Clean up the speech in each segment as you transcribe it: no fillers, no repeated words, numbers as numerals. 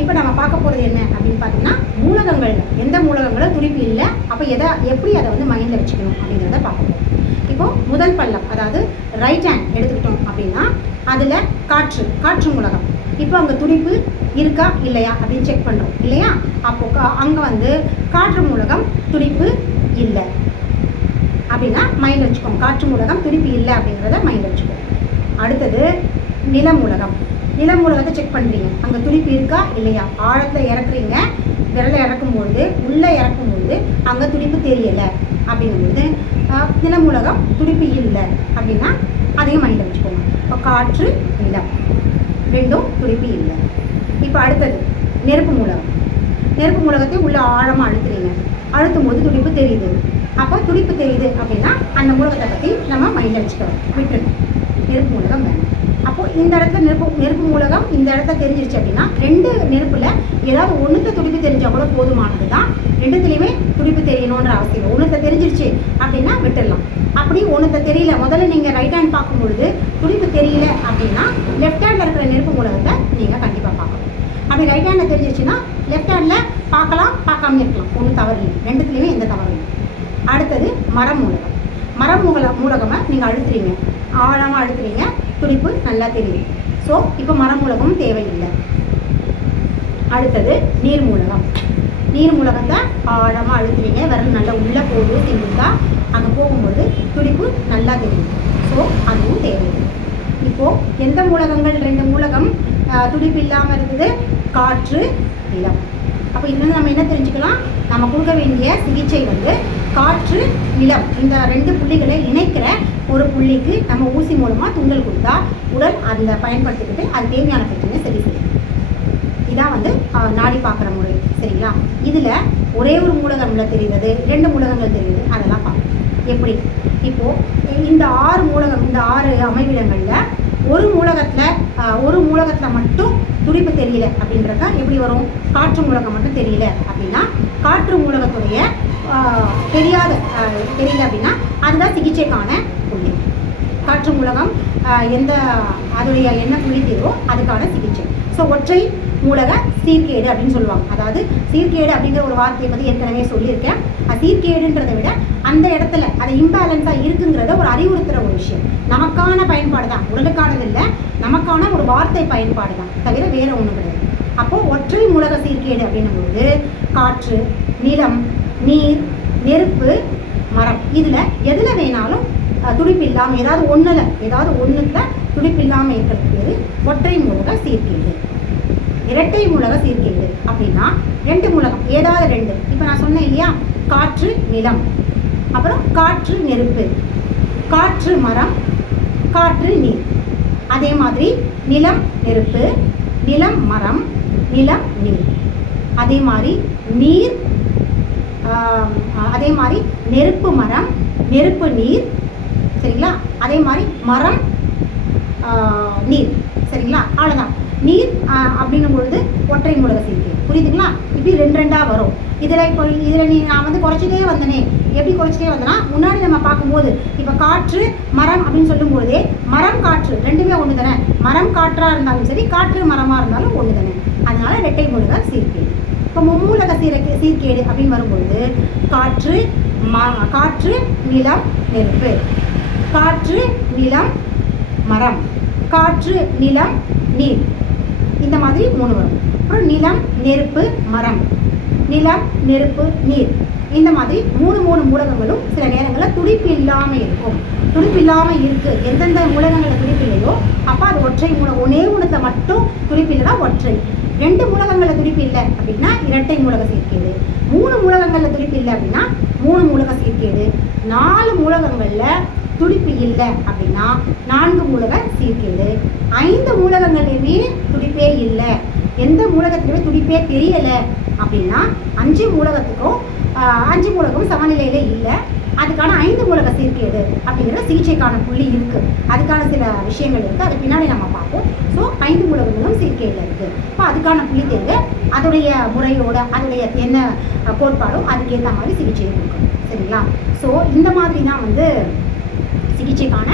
இப்போ நம்ம பார்க்க போகிறது என்ன அப்படின்னு பார்த்தீங்கன்னா, மூலகங்கள் எந்த மூலகங்களும் துடிப்பு இல்லை, அப்போ எப்படி அதை வந்து மைண்டில் வச்சுக்கணும் அப்படிங்கிறத பார்க்க போகிறோம். இப்போது முதல் பல்லம், அதாவது ரைட் ஹேண்ட் எடுத்துக்கிட்டோம் அப்படின்னா அதில் காற்று மூலகம். இப்போ அங்கே துடிப்பு இருக்கா இல்லையா அப்படின்னு செக் பண்ணுறோம் இல்லையா? அப்போ அங்கே வந்து காற்று மூலகம் துடிப்பு இல்லை அப்படின்னா மைண்டில் வச்சுக்கோங்க. காற்று மூலகம் துடிப்பு இல்லை அப்படிங்கிறத மைண்டில் வச்சுக்கோங்க. அடுத்தது நில மூலகத்தை செக் பண்ணுறீங்க, அங்கே துடிப்பு இருக்கா இல்லையா? ஆழத்தில் இறக்குறீங்க, விரலை இறக்கும்பொழுது உள்ளே இறக்கும்பொழுது அங்கே துடிப்பு தெரியலை அப்படிங்கும்போது நில மூலகம் துடிப்பு இல்லை அப்படின்னா அதையும் மைண்டில் வச்சுக்கோங்க. இப்போ காற்று நிலம் ரெண்டும் துடிப்பு இல்லை. இப்போ அடுத்தது நெருப்பு மூலகத்தை உள்ள ஆழமாக அழுத்தும் போது துடிப்பு தெரியுது. அப்போ துடிப்பு தெரியுது அப்படின்னா அந்த மூலகத்தை பற்றி நம்ம மைண்டில் வச்சுக்கிறோம், விட்டுணும். நெருப்பு மூலகம் வேணும். அப்போது இந்த இடத்துல நெருப்பு மூலகம் இந்த இடத்துல தெரிஞ்சிருச்சு அப்படின்னா ரெண்டு நெருப்பில் ஏதாவது ஒன்றுத்த துடிப்பு தெரிஞ்சால் கூட போதுமானது தான். ரெண்டுத்துலேயுமே துடிப்பு தெரியணுன்ற அவசியம் இல்லை. ஒன்றுத்த தெரிஞ்சிருச்சு அப்படின்னா விட்டுடலாம். அப்படி ஒன்றுத்த தெரியல, முதல்ல நீங்கள் ரைட் ஹேண்ட் பார்க்கும்பொழுது துடிப்பு தெரியல அப்படின்னா லெஃப்ட் ஹேண்டில் இருக்கிற நெருப்பு மூலகத்தை நீங்கள் கண்டிப்பாக பார்க்கணும். அப்படி ரைட் ஹேண்டில் தெரிஞ்சிருச்சுன்னா லெஃப்ட் ஹேண்டில் பார்க்கலாம், பார்க்காம இருக்கலாம், ஒன்றும் தவறு இல்லை. ரெண்டுத்துலேயுமே எந்த தவறு இல்லை. அடுத்தது மரம் மூலகமாக நீங்கள் அழுத்துறீங்க, ஆழமாக அழுத்துறீங்க, துடிப்பு நல்லா தெரியுது. ஸோ இப்போ மரம் மூலகமும் தேவையில்லை. அடுத்தது நீர் மூலகத்தை ஆழமாக அழுத்துறீங்க, விரல் நல்லா உள்ளே போகுது, செஞ்சுட்டா அங்கே போகும்போது துடிப்பு நல்லா தெரியுது. ஸோ அதுவும் தேவையில்லை. இப்போது எந்த மூலகங்கள் ரெண்டு மூலகம் துடிப்பு இல்லாமல் இருக்குது? காற்று நிலம். அப்போ இதுலேருந்து நம்ம என்ன தெரிஞ்சுக்கலாம்? நம்ம கொடுக்க வேண்டிய சிகிச்சை வந்து காற்று நிலம் இந்த ரெண்டு புள்ளிகளை இணைக்கிற ஒரு புள்ளிக்கு நம்ம ஊசி மூலமாக தூண்டல் கொடுத்தா உடல் அதில் பயன்படுத்திக்கிட்டு அது தேவையான பிரச்சனையை சரி செய்யும். இதான் வந்து நாடி பார்க்குற முறை, சரிங்களா? இதில் ஒரே ஒரு மூலகங்கள் தெரிகிறது, ரெண்டு மூலகங்கள் தெரியுது, அதெல்லாம் பார்க்கணும். எப்படி? இப்போது இந்த 6 அமைவிடங்களில் ஒரு மூலகத்தில் மட்டும் துடிப்பு தெரியல அப்படின்றத எப்படி வரும்? காற்று மூலகம் மட்டும் தெரியல அப்படின்னா காற்று மூலகத்துடைய தெரியல அப்படின்னா அதுதான் சிகிச்சைக்கான புள்ளி. காற்று மூலகம் அதோடைய என்ன புள்ளி தெரியுமோ அதுக்கான சிகிச்சை. ஸோ ஒற்றை மூலக சீர்கேடு அப்படின்னு சொல்லுவாங்க. அதாவது சீர்கேடு அப்படிங்கிற ஒரு வார்த்தையை பற்றி ஏற்கனவே சொல்லியிருக்கேன். சீர்கேடுன்றதை விட அந்த இடத்துல அது இம்பேலன்ஸாக இருக்குங்கிறத ஒரு அறிவுறுத்துகிற ஒரு விஷயம். நமக்கான பயன்பாடு தான், உடலுக்கானது இல்லை, நமக்கான ஒரு வார்த்தை பயன்பாடு தான், தவிர வேறு ஒன்றும் கிடையாது. அப்போது ஒற்றை மூலக சீர்கேடு அப்படின்னும்போது காற்று, நிலம், நீர், நெருப்பு, மரம் இதில் எதில் வேணாலும் துடிப்பு இல்லாமல் ஏதாவது ஒன்றுல துடிப்பு இல்லாமல் இருக்கிறது பேர் ஒற்றை மூலக சீர்கேடு. இரட்டை மூலக சீர்கேடு அப்படின்னா ரெண்டு மூலகம் ஏதாவது ரெண்டு. இப்போ நான் சொன்னேன் இல்லையா, காற்று நிலம், அப்புறம் காற்று நெருப்பு, காற்று மரம், காற்று நீர். அதே மாதிரி நிலம் நெருப்பு, நிலம் மரம், நிலம் நீர். அதே மாதிரி நெருப்பு மரம், நெருப்பு நீர், சரிங்களா? அதே மாதிரி மரம் நீர், சரிங்களா? அவ்வளோதான். நீர் அப்படின்னும் பொழுது ஒற்றை மூலக சீர்கேடு, புரியுதுங்களா? இப்படி ரெண்டாக வரும். இதில் நான் வந்து குறைச்சிட்டே வந்தேனே. எப்படி குறைச்சிட்டே வந்தேன்னா, முன்னாடி நம்ம பார்க்கும்போது இப்போ காற்று மரம் அப்படின்னு சொல்லும்போதே மரம் காற்று ரெண்டுமே ஒன்று தானே. மரம் காற்றாக இருந்தாலும் சரி, காற்று மரமாக இருந்தாலும் ஒன்று தானே. அதனால இரட்டை மூலக சீர்கேடு. இப்போ மும்மூலக சீர்கேடு அப்படின்னு வரும்பொழுது காற்று நிலம் நெருப்பு, காற்று நிலம் மரம், காற்று நிலம் நீர், இந்த மாதிரி 3 வரும். அப்புறம் நிலம் நெருப்பு மரம், நிலம் நெருப்பு நீர், இந்த மாதிரி 3 மூலகங்களும் சில நேரங்களில் துடிப்பு இல்லாமல் இருக்கும். துடிப்பு இல்லாமல் இருக்குது, எந்தெந்த மூலகங்களில் துடிப்பு இல்லையோ அப்போ அது ஒற்றை ஒன்னே ஒன்றுத்தை மட்டும் துடிப்பு இல்லைனா ஒற்றை. 2 மூலகங்களில் துடிப்பு இல்லை அப்படின்னா இரட்டை மூலக சீர்கேடு. 3 மூலகங்களில் துடிப்பு இல்லை அப்படின்னா 3 மூலக சீர்கேடு. 4 மூலகங்களில் துடிப்பு இல்லை அப்படின்னா 4 மூலக சீர்கேடு. 5 மூலகங்களையுமே துடிப்பே இல்லை, எந்த மூலகத்திலுமே துடிப்பே தெரியலை அப்படின்னா 5 மூலகம் சமநிலையில இல்லை, அதுக்கான 5 மூலக சீர்கேடு அப்படிங்கிற சிகிச்சைக்கான புள்ளி இருக்குது. அதுக்கான சில விஷயங்கள் இருக்குது, அது பின்னாடி நம்ம பார்ப்போம். ஸோ 5 மூலகங்களும் சீர்கேடில் இருக்குது. இப்போ அதுக்கான புள்ளி தேர்வு அதோடைய முறையோட அதோடைய என்ன கோட்பாடோ அதுக்கேற்ற மாதிரி சிகிச்சையை கொடுக்கணும், சரிங்களா? ஸோ இந்த மாதிரி தான் வந்து சிகிச்சைக்கான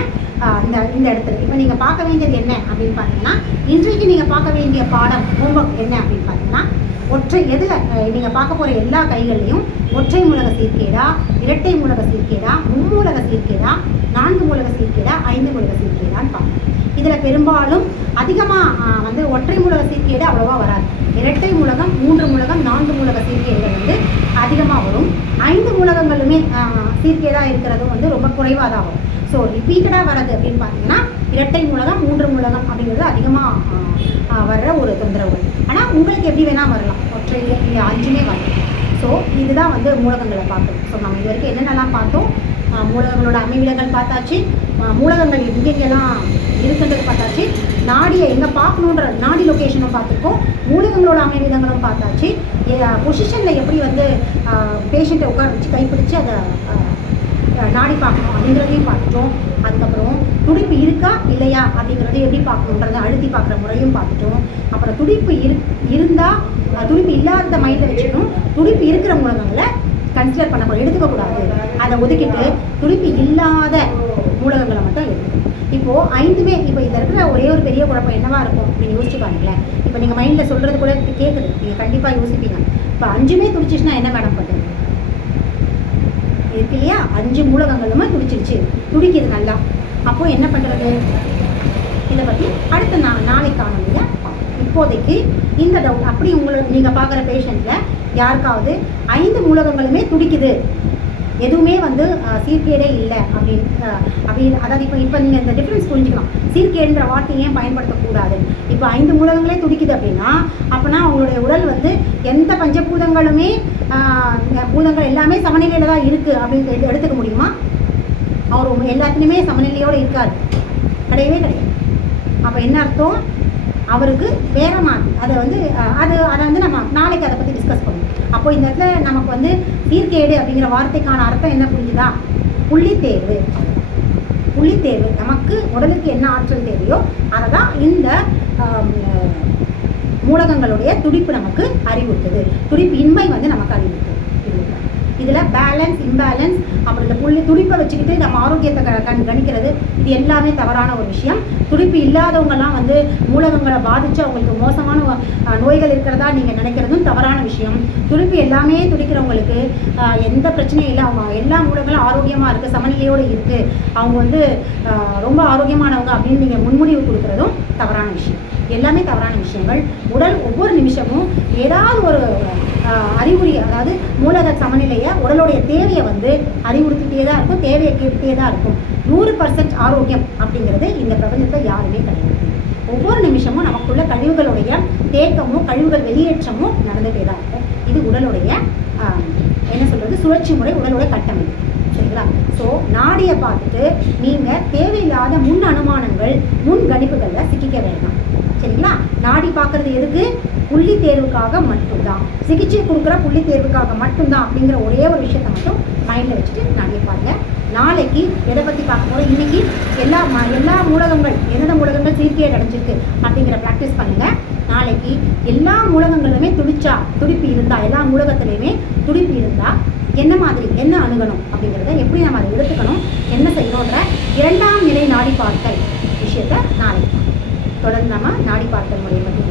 இந்த இந்த இடத்துல இப்போ நீங்கள் பார்க்க வேண்டியது என்ன அப்படின்னு பார்த்தீங்கன்னா, இன்றைக்கு நீங்கள் பார்க்க வேண்டிய பாடம் ஹோம்ஒர்க் என்ன அப்படின்னு பார்த்தீங்கன்னா, ஒற்றை எதில் நீங்கள் பார்க்க போகிற எல்லா கைகள்லையும் ஒற்றை மூலக சீர்கேடா, இரட்டை மூலக சீர்கேடா, மும்மூலக சீர்கேடா, 4 மூலக சீர்கேடா, 5 மூலக சீர்கேடான்னு பார்க்கணும். இதில் பெரும்பாலும் அதிகமாக வந்து ஒற்றை மூலக சீர்கேடு அவ்வளோவா வராது. இரட்டை மூலகம், 3 மூலகம், 4 மூலக சீர்கேடுகள் வந்து அதிகமாக வரும். 5 மூலகங்களுமே சீர்கேடாக இருக்கிறதும் வந்து ரொம்ப குறைவாக தான் வரும். ஸோ ரிப்பீட்டடாக வர்றது அப்படின்னு பார்த்தீங்கன்னா இரட்டை மூலகம், 3 மூலகம் அப்படிங்கிறது அதிகமாக வர்ற ஒரு தொந்தரவுகள். ஆனால் உங்களுக்கு எப்படி வேணால் வரலாம், ஒற்றை இல்லை 5மே வரலாம். ஸோ இதுதான் வந்து மூலகங்களை பார்க்கணும். ஸோ நம்ம இது வரைக்கும் என்னென்னலாம் பார்த்தோம், மூலகங்களோட அமைவிடங்கள் பார்த்தாச்சு, மூலகங்கள் எங்கெங்கெல்லாம் இருக்குன்றது பார்த்தாச்சு, நாடியை எங்கே பார்க்கணுன்ற நாடி லொக்கேஷனும் பார்த்துருக்கோம், மூலகங்களோட அமைவிடங்களும் பார்த்தாச்சு, பொசிஷனில் எப்படி வந்து பேஷண்ட்டை உட்கார வச்சு கைப்பிடிச்சு அதை நாடி பார்க்கணும் அப்படிங்கிறதையும் பார்த்துட்டோம். அதுக்கப்புறம் துடிப்பு இருக்கா இல்லையா அப்படிங்கிறத எப்படி பார்க்கணுன்றதை அழுத்தி பார்க்குற முறையும் பார்த்துட்டோம். அப்புறம் துடிப்பு இருந்தால் துடிப்பு இல்லாத மைண்டில் வச்சுக்கணும், துடிப்பு இருக்கிற மூலகங்களை கன்சிடர் பண்ணக்கூடாது, எடுத்துக்கக்கூடாது, அதை ஒதுக்கிட்டு துடிப்பு இல்லாத மூலகங்களை மட்டும் எடுத்துக்கணும். இப்போது 5மே இப்போ இதில் இருக்கிற ஒரே ஒரு பெரிய குழப்பம் என்னவா இருக்கும் அப்படின்னு யோசிச்சு பாருங்களேன். இப்போ நீங்கள் மைண்டில் சொல்கிறது கூட கேட்குது, நீங்கள் கண்டிப்பாக யோசிப்பீங்க, இப்போ 5மே துடிச்சிச்சுன்னா என்ன மேடம் பண்ணுறது இருக்கு இல்லையா? 5 மூலகங்களுமே துடிச்சிருச்சு, துடிக்குது நல்லா, அப்போது என்ன பண்ணுறது? இதை பற்றி அடுத்த நாளைக்கு காணொலியில் இப்போதைக்கு இந்த டவுட் அப்படி நீங்கள் பார்க்குற பேஷண்ட்டில் யாருக்காவது 5 மூலகங்களுமே துடிக்குது, எதுவுமே வந்து சீர்கேடே இல்லை அப்படின்னு அதாவது இப்போ நீங்கள் இந்த டிஃப்ரென்ஸ் புரிஞ்சுக்கலாம். சீர்கேடுன்ற வார்த்தையை ஏன் பயன்படுத்தக்கூடாது? இப்போ 5 மூலகங்களே துடிக்குது அப்படின்னா அப்போனா அவங்களுடைய உடல் வந்து எந்த பஞ்சபூதங்களுமே பூதங்கள் எல்லாமே சமநிலையில் தான் இருக்குது அப்படின்னு எடுத்துக்க முடியுமா? அவர் எல்லாத்துலேயுமே சமநிலையோடு இருக்காது, கிடையவே கிடையாது. அப்போ என்ன அர்த்தம்? அவருக்கு வேற மாதிரி அதை வந்து அதை வந்து நம்ம நாளைக்கு அதை பற்றி டிஸ்கஸ் பண்ணுவோம். அப்போ இந்த இடத்துல நமக்கு வந்து சீர்கேடு அப்படிங்கிற வார்த்தைக்கான அர்த்தம் என்ன புரிஞ்சுதா? புள்ளித்தேர்வு. புள்ளித்தேர்வு நமக்கு உடலுக்கு என்ன ஆற்றல் தேவையோ அதை தான் இந்த மூலகங்களுடைய துடிப்பு நமக்கு அறிவுறுத்துது, துடிப்பு இன்மை வந்து நமக்கு அறிவுறுத்துது. இதில் பேலன்ஸ், இம்பேலன்ஸ், அப்புறம் இந்த துடிப்பை வச்சுக்கிட்டு நம்ம ஆரோக்கியத்தை கணிக்கிறது, இது எல்லாமே தவறான ஒரு விஷயம். துடிப்பு இல்லாதவங்கெல்லாம் வந்து மூலகங்களை பாதித்து அவங்களுக்கு மோசமான நோய்கள் இருக்கிறதா நீங்கள் நினைக்கிறதும் தவறான விஷயம். துடிப்பு எல்லாமே துடிக்கிறவங்களுக்கு எந்த பிரச்சனையும் இல்லை, அவங்க எல்லா மூலங்களும் ஆரோக்கியமாக இருக்குது, சமநிலையோடு இருக்குது, அவங்க வந்து ரொம்ப ஆரோக்கியமானவங்க அப்படின்னு நீங்கள் முன்முடிவு கொடுக்குறதும் தவறான விஷயம். எல்லாமே தவறான விஷயங்கள். உடல் ஒவ்வொரு நிமிஷமும் ஏதாவது ஒரு அறிகுறி, அதாவது மூலக சமநிலையை உடலுடைய தேவையை வந்து அறிவுறுத்திட்டே தான் இருக்கும், தேவையை கேட்டுகிட்டே தான் இருக்கும். 100% ஆரோக்கியம் அப்படிங்கிறது இந்த பிரபஞ்சத்தில் யாருமே கிடையாது. ஒவ்வொரு நிமிஷமும் நமக்குள்ள கழிவுகளுடைய தேக்கமும் கழிவுகள் வெளியேற்றமும் நடந்துகிட்டே தான் இருக்கும். இது உடலுடைய என்ன சொல்கிறது, சுழற்சி முறை, உடலுடைய கட்டமைப்பு. சரிங்களா? ஸோ நாடியை பார்த்துட்டு நீங்கள் தேவையில்லாத முன் அனுமானங்கள், முன் கணிப்புகளில் சிக்கிக்க வேண்டாம். சரிங்களா? நாடி பார்க்குறது எதுக்கு? புள்ளி தேர்வுக்காக மட்டும்தான், சிகிச்சை கொடுக்குற புள்ளி தேர்வுக்காக மட்டும்தான் அப்படிங்கிற ஒரே ஒரு விஷயத்தை மட்டும் மைண்டில் வச்சுட்டு நாடியை பாருங்கள். நாளைக்கு எதை பற்றி பார்க்க போகிறோம்? இன்றைக்கி எல்லா மூலகங்கள், எந்தெந்த மூலகங்கள் சீர்கேடு அடைஞ்சிருக்கு அப்படிங்கிற ப்ராக்டிஸ் பண்ணுங்கள். நாளைக்கு எல்லா மூலகங்களுமே துடிப்பு இருந்தால், எல்லா மூலகத்துலேயுமே துடிப்பு இருந்தால் என்ன மாதிரி, என்ன அணுகணும் அப்படிங்கிறத, எப்படி நம்ம அதை எடுத்துக்கணும், என்ன செய்யணுன்ற 2ஆம் நிலை நாடி பார்த்தல் விஷயத்தை நாளைக்கு தொடர்ந்து நம்ம நாடி பார்த்தல் முறையை பற்றி